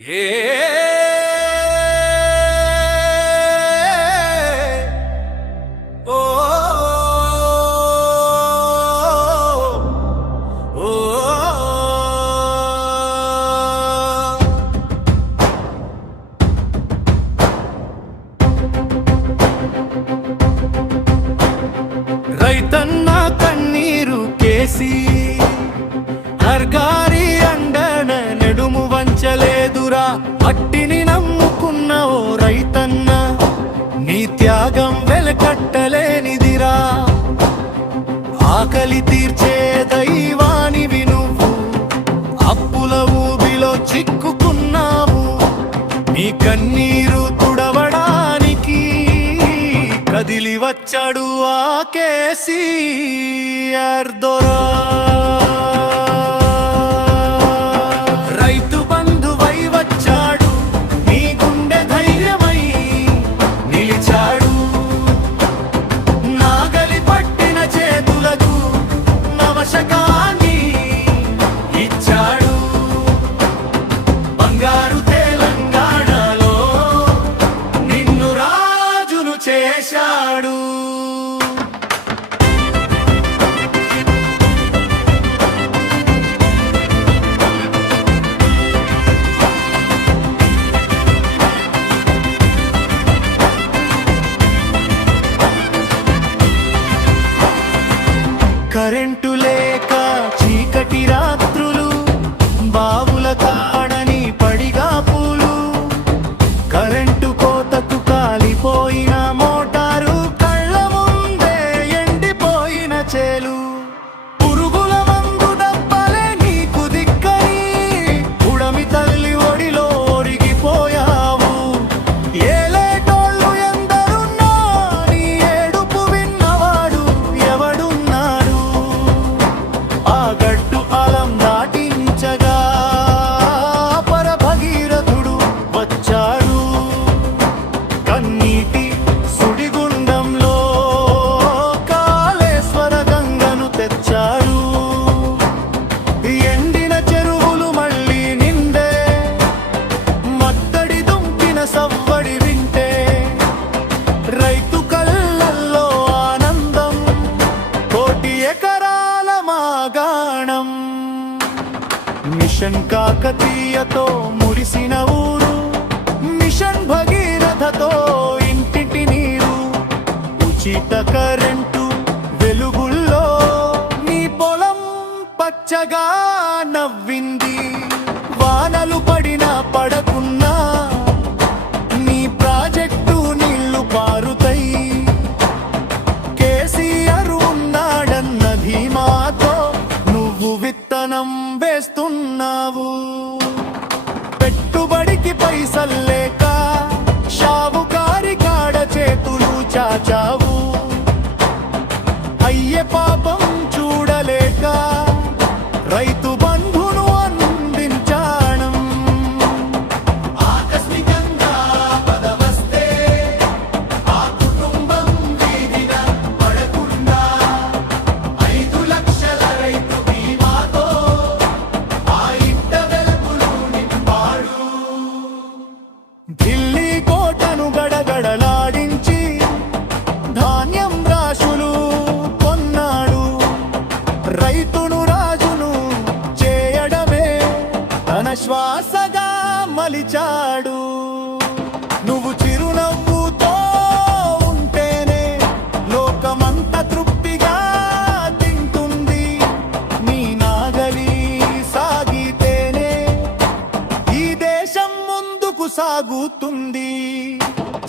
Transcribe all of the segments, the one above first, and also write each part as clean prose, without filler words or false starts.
ఏ ఓ ఓ రైతన్న కన్నీరు కేసి హర్గారి అండన నెడుము వంచలేదురా. అట్టిని నమ్ముకున్న ఓ రైతన్న నీ త్యాగం వెలకట్టలేనిదిరా. ఆకలి తీర్చే దైవానివి నువ్వు, అప్పుల ఊబిలో చిక్కుకున్నావు. నీ కన్నీరు తుడవడానికి కదిలి వచ్చాడు ఆ కేసీఆర్ దొరా. రైతు బంధువై వచ్చాడు, నీ గుండె ధైర్యమై నిలిచాడు. నాగలి పట్టిన చేతులకు నవశకాన్ని ఇచ్చాడు. బంగారు తెలంగాణలో నిన్ను రాజును చేశాడు. కరెంటు లేక చీకటి రాత్రులు, బావుల కాడని పడిగా పూలు, కరెంటు కోతకు కాలిపోయిన మోటారు, కళ్ళ ముందే ఎండిపోయిన చేలు. పురుగుల మందు డబ్బలే నీకు దిక్కని ఉడమి తల్లి ఒడిలో ఒరిగిపోయావు. ఏలేటోళ్ళు ఎందరున్నా నీ ఏడుపు విన్నవాడు ఎవడున్నాడు? ఆ గట్టు అలం దాటించగా పరభగీరథుడు వచ్చాడు. కన్నీటి సుడిగుండంలో కాళేశ్వర గంగను తెచ్చాడు. ఎండిన చెరువులు మళ్ళీ నిండే, మత్తడి దుంకిన సవ్వడి వింటే రైతు కళ్ళల్లో ఆనందం, కోటి ఎకరాల మాగాణం. మిషన్ కాకతీయతో మురిసిన ఊరు, మిషన్ భగీరథతో ఇంటింటి నీరు, ఉచిత కరెంటు వెలుగుల్లో నీ పొలం పచ్చగా నవ్వింది. వానలు పడినా పడకున్నా నీ ప్రాజెక్టు నీళ్లు పారుతాయి. కేసీఆర్ ఉన్నాడన్న ధీమాతో నువ్వు విత్తనం వేస్తున్నావు. పెట్టుబడికి పైసల్లేక షావుకారి కాడ చేతులు చాచావు. అయ్యే పాపం చూడలేక రైతు బంధును అందించాణం. ఆకస్మికంగా పదవస్తే ఆ కుటుంబం వీధిన పడకుండా 5 లక్షల రైతు బీమాతో ఆ ఇంట వెలుగులు నింపాడు. ఢిల్లీ కోటను గడగడలాడించి ధాన్యం రాశులు కొన్నాడు. రైతును రాజును చేయడమే తన శ్వాసగా మలిచాడు. నువ్వు చిరునవ్వుతో ఉంటేనే లోకమంత తృప్తిగా తింటుంది. నీ నాగలి సాగితేనే ఈ దేశం ముందుకు సాగుతుంది.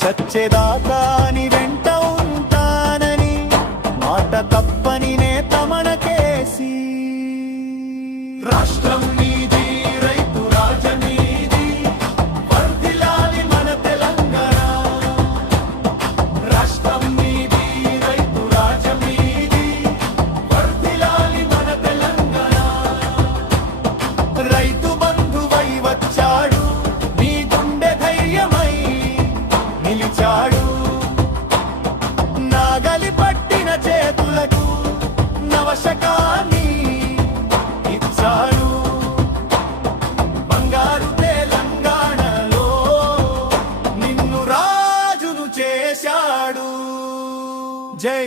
చచ్చేదాకా నీ వెంట ఉంటానని మాట తప్పని నేత మన కేసీ. రాష్ట్రం నీది, రైతు రాజనీది, వర్ధిల్లాలి మన తెలంగాణ. రాష్ట్రం నీది, రైతు రాజనీది, వర్ధిల్లాలి మన తెలంగాణ. రైతు బంధువై వచ్చాడు, నీ గుండె ధైర్యమై నిలిచాడు. నాగలి పట్టిన చేతులకు నవశకాన్ని ఇచ్చాడు. జై